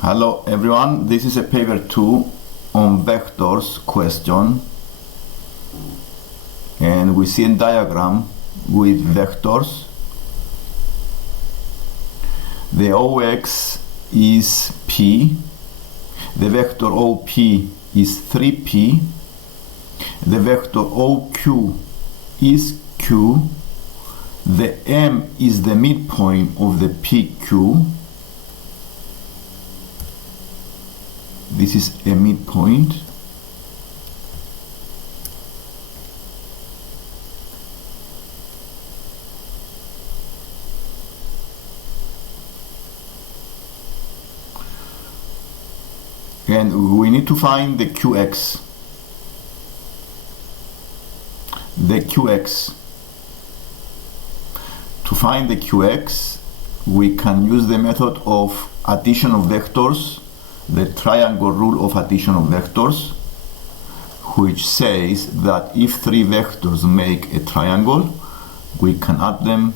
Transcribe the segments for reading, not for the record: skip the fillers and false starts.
Hello everyone, this is a paper 2 on vectors question, and we see a diagram with vectors. The OX is P, the vector OP is 3P, the vector OQ is Q, the M is the midpoint of the PQ. This is a midpoint. And we need to find the QX. The QX. To find the QX, we can use the method of addition of vectors, the triangle rule of addition of vectors, which says that if three vectors make a triangle, we can add them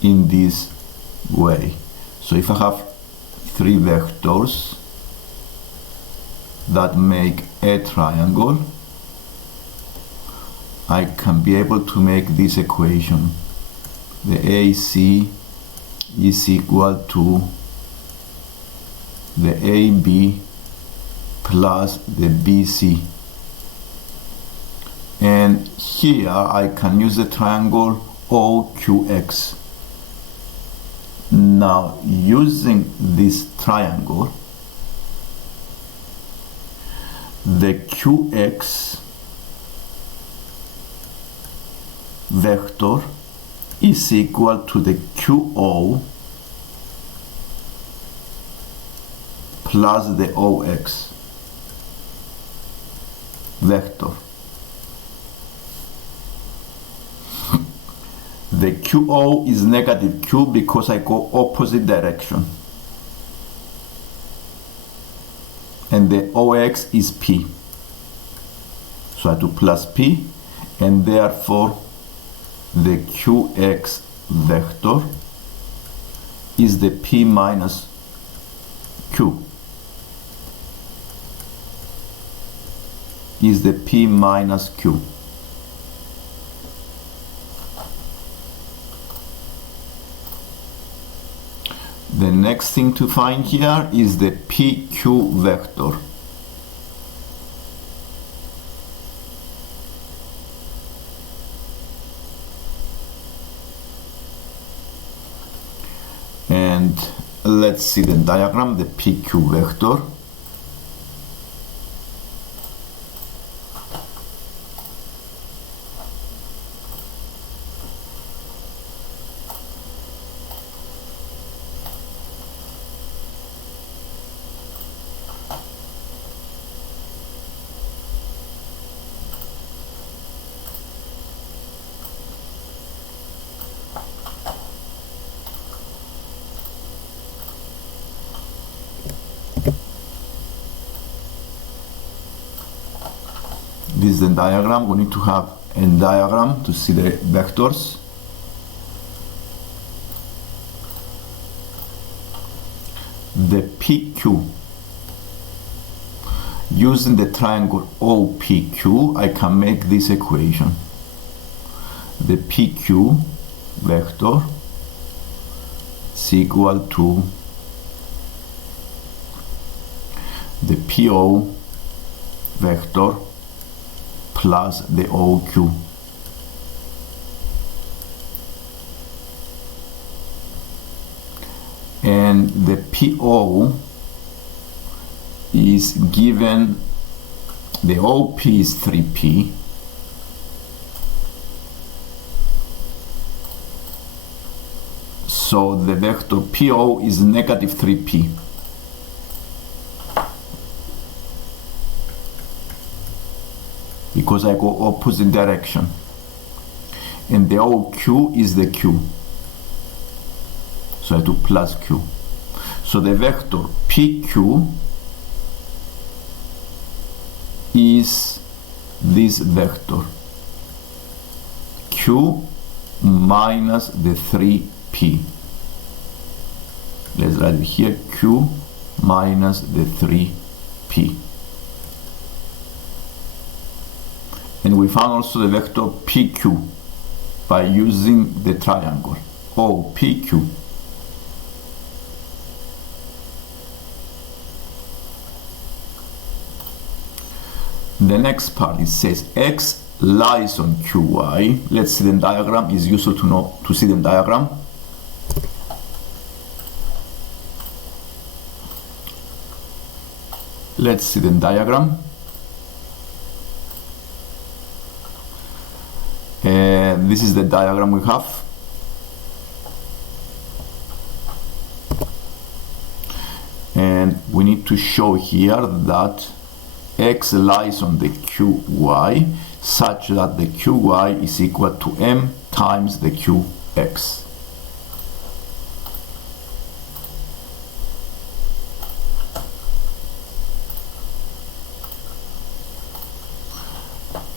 in this way. So if I have three vectors that make a triangle, I can be able to make this equation. The AC is equal to the AB plus the BC, and here I can use the triangle OQX. Now, using this triangle, the QX vector is equal to the QO plus the OX vector. The QO is negative Q because I go opposite direction. And the OX is P. So I do plus P, and therefore the QX vector is the P minus Q. Is the P minus Q. The next thing to find here is the PQ vector. And let's see the diagram, the PQ vector. This is the diagram. We need to have a diagram to see the vectors. The PQ, using the triangle OPQ, I can make this equation. The PQ vector is equal to the PO vector plus the OQ. And the PO is given, the OP is 3P, so the vector PO is negative 3P. Because I go opposite direction. And the OQ is the Q. So I do plus Q. So the vector PQ is this vector q minus the 3p. Let's write it here, q minus the 3p. And we found also the vector pq by using the triangle OPQ. The next part, it says x lies on qy. Let's see the diagram. It's useful to see the diagram. Let's see the diagram. This is the diagram we have. And we need to show here that x lies on the qy such that the qy is equal to m times the qx.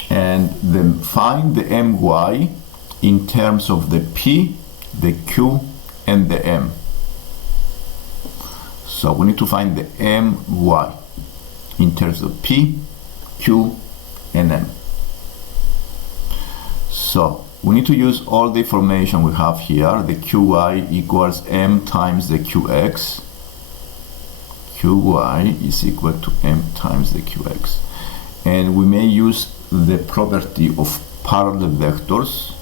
And then find the my in terms of the p, the q, and the m. So we need to find the my in terms of p, q, and m. So we need to use all the information we have here. The qy equals m times the qx. Qy is equal to m times the qx. And we may use the property of parallel vectors.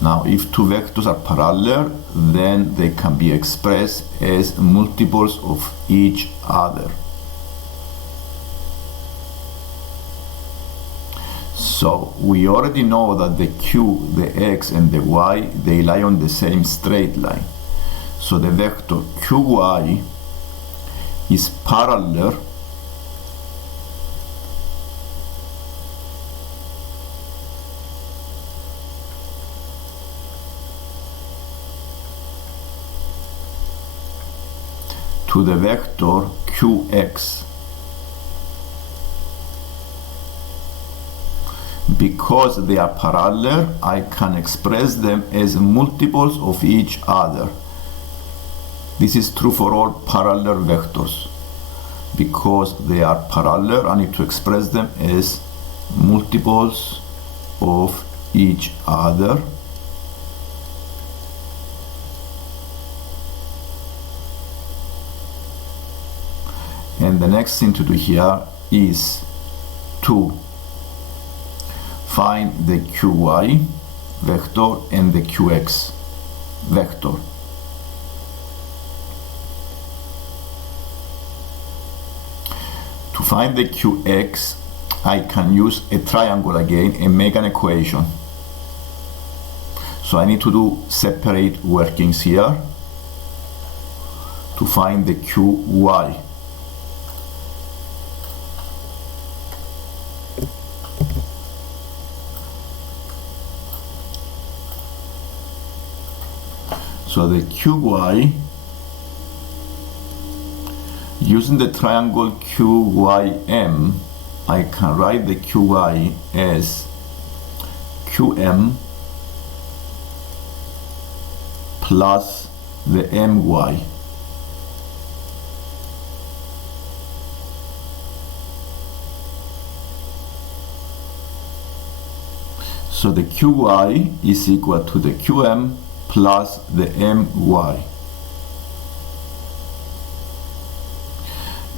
Now, if two vectors are parallel, then they can be expressed as multiples of each other. So we already know that the q, the x, and the y, they lie on the same straight line. So the vector qy is parallel to the vector qx. Because they are parallel, I can express them as multiples of each other. This is true for all parallel vectors. Because they are parallel, I need to express them as multiples of each other. And the next thing to do here is to find the qy vector and the qx vector. To find the qx, I can use a triangle again and make an equation. So I need to do separate workings here to find the qy. So the qy, using the triangle QYM, I can write the qy as qm plus the my. So the qy is equal to the qm plus the my.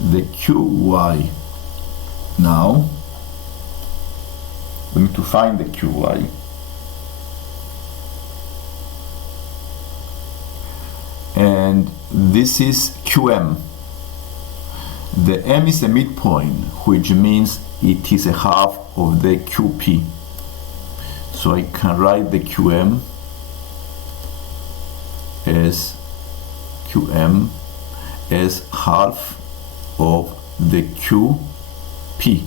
The qy, now we need to find the qy. And this is qm. The m is a midpoint, which means it is a half of the qp. So I can write the qm as qm as half of the qp.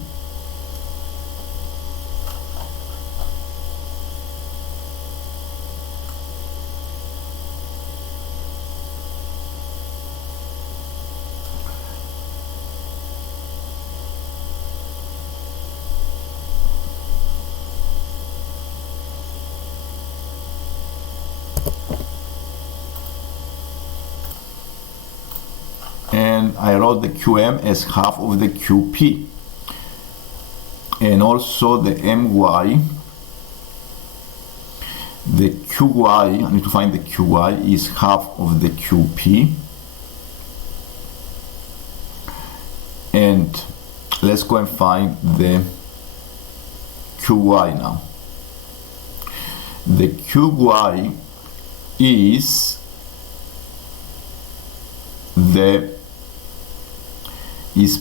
and I wrote the QM as half of the QP. And also the MY, the QY, I need to find the QY, is half of the QP. And let's go and find the QY now. The QY is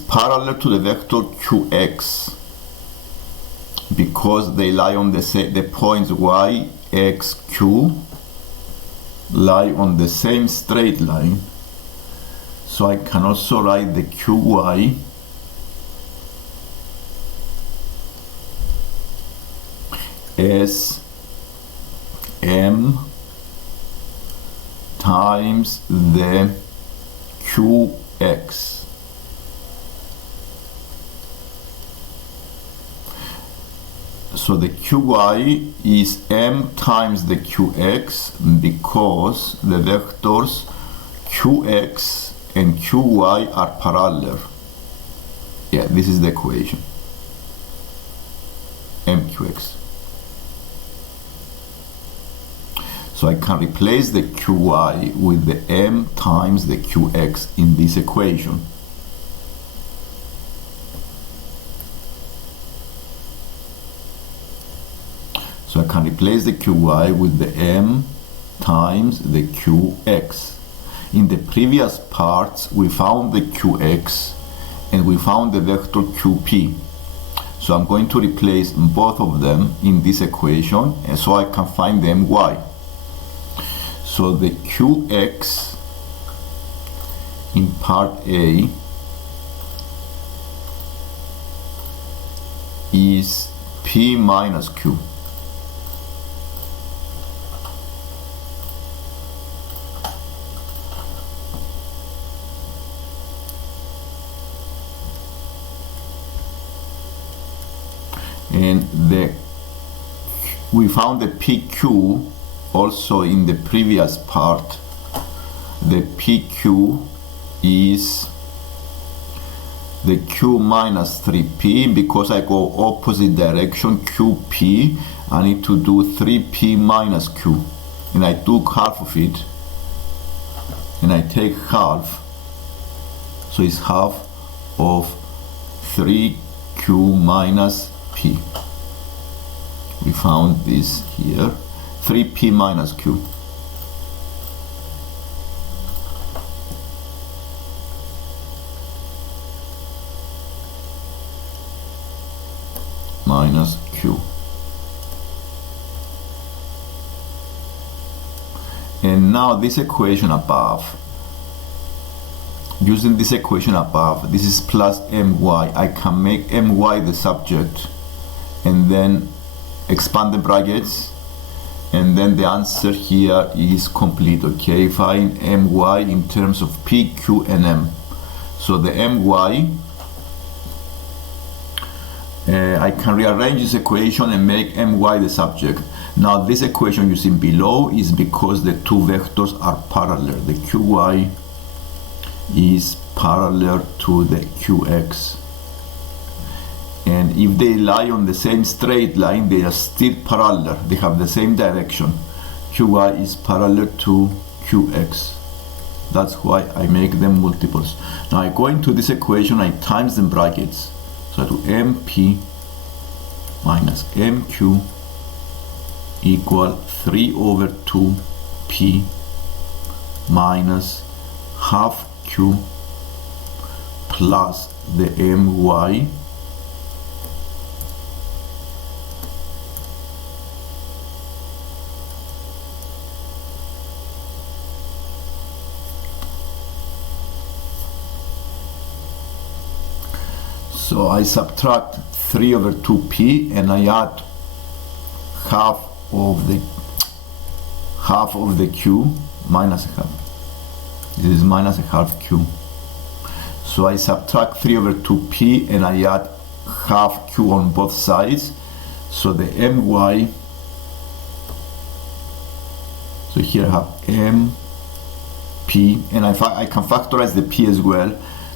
parallel to the vector QX, because they lie on the points y, x, q lie on the same straight line. So I can also write the QY as m times the QX. So the QY is m times the QX, because the vectors QX and QY are parallel. Yeah, this is the equation. MQX. So I can replace the QY with the m times the QX in this equation. So I can replace the QY with the m times the QX. In the previous parts, we found the QX and we found the vector QP. So I'm going to replace both of them in this equation, and so I can find the MY. So the QX in part A is P minus Q. And we found the PQ also in the previous part. The PQ is the Q minus 3P, because I go opposite direction, QP, I need to do 3P minus Q. And I took half of it, and I take half, so it's half of 3Q minus P. We found this here, 3P minus Q. Minus Q. And now this equation above, using this equation above, this is plus my. I can make my the subject and then expand the brackets, and then the answer here is complete. Okay, find my in terms of P, Q, and M. So the my, I can rearrange this equation and make my the subject. Now this equation you see below is because the two vectors are parallel. The QY is parallel to the QX. And if they lie on the same straight line, they are still parallel. They have the same direction. QY is parallel to QX. That's why I make them multiples. Now I go into this equation, I times the brackets. So I do MP minus MQ equal 3 over 2P minus half Q plus the MY So I subtract 3 over 2P and I add half of the Q minus a half. This is minus a half Q. So I subtract 3 over 2P and I add half Q on both sides. So the MY, so here I have MP p, and I can factorize the p as well.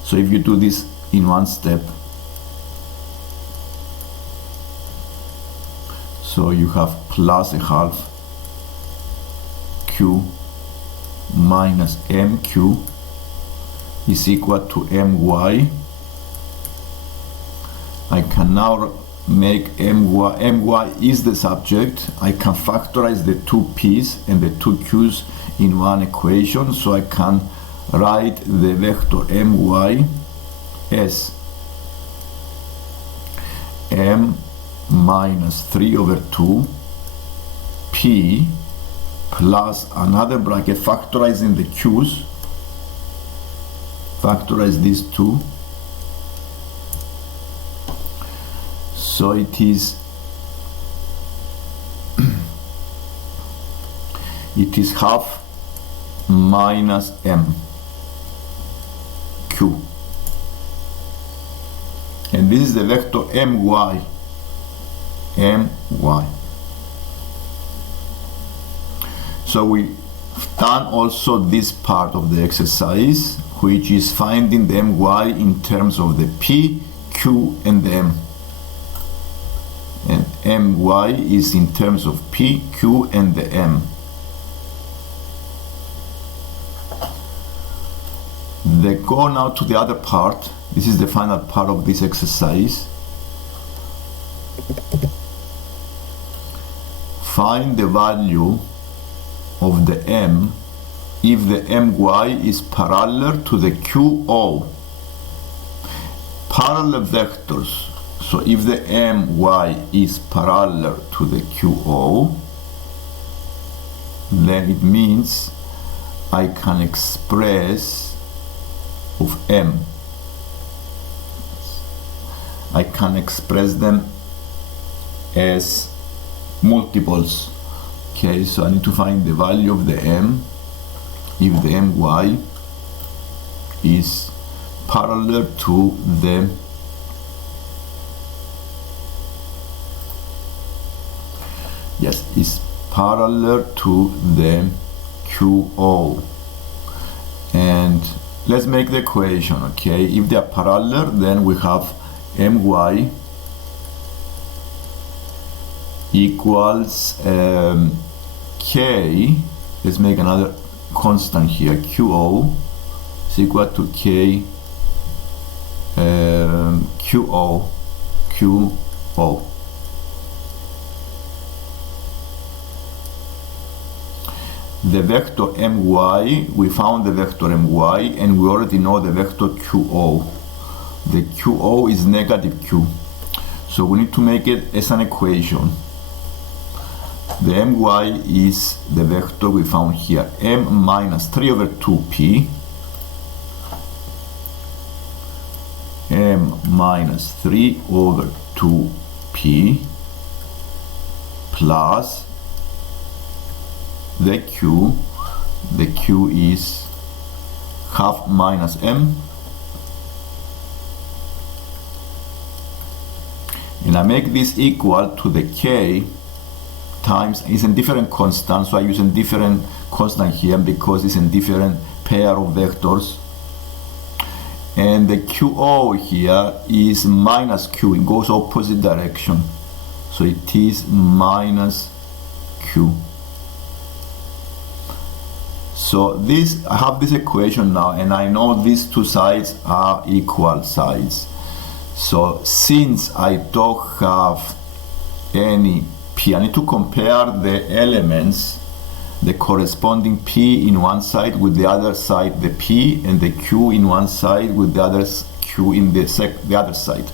So if you do this in one step, so you have plus a half q minus mq is equal to my. I can now make my is the subject. I can factorize the two p's and the two q's in one equation, so I can write the vector my as m minus 3 over 2 p plus another bracket factorizing the q's, factorize these two, so it is it is half minus m q, and this is the vector my. So we've done also this part of the exercise, which is finding the my in terms of the p, q and the m, and my is in terms of p, q and the m. Then go now to the other part. This is the final part of this exercise. Find the value of the m if the my is parallel to the qo. Parallel vectors. So if the my is parallel to the qo, then it means I can express of m. I can express them as multiples. Okay, so I need to find the value of the m if the my is parallel to the is parallel to the qo. And let's make the equation. Okay, if they are parallel, then we have my equals k. Let's make another constant here. qo is equal to k qo. The vector my, we found the vector my, and we already know the vector qo. The qo is negative q, so we need to make it as an equation. The my is the vector we found here, m minus 3 over 2p, m minus 3 over 2p plus the q is half minus m, and I make this equal to the k times, it's a different constant, so I use a different constant here because it's a different pair of vectors, and the qo here is minus q, it goes opposite direction, so it is minus q. So this, I have this equation now, and I know these two sides are equal sides. So since I don't have any p, I need to compare the elements, the corresponding p in one side with the other side, the p, and the q in one side with the other q in the other side.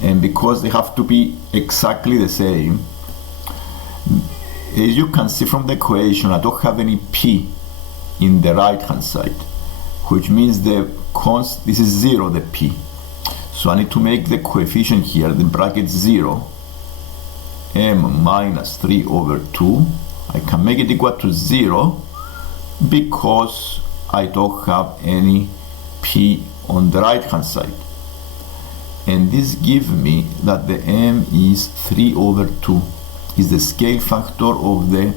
And because they have to be exactly the same, as you can see from the equation, I don't have any p in the right hand side, which means this is 0, the p. So I need to make the coefficient here, the bracket 0, m minus 3 over 2. I can make it equal to 0 because I don't have any p on the right hand side. And this gives me that the m is 3 over 2, is the scale factor of the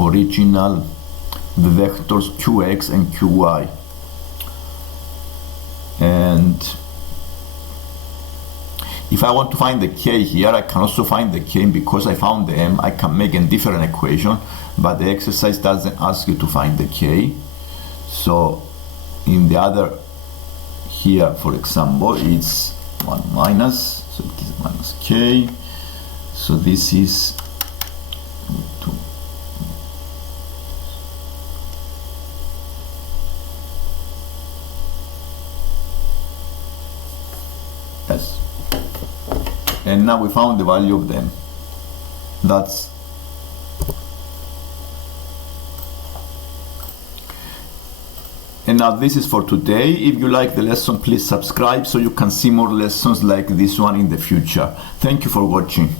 original the vectors qx and qy. And if I want to find the k here, I can also find the k, because I found the m, I can make a different equation, but the exercise doesn't ask you to find the k. So in the other, here for example, it's 1 minus, so it is minus k. So this is 2. Yes. And now we found the value of them. That's And now this is for today. If you like the lesson, please subscribe so you can see more lessons like this one in the future. Thank you for watching.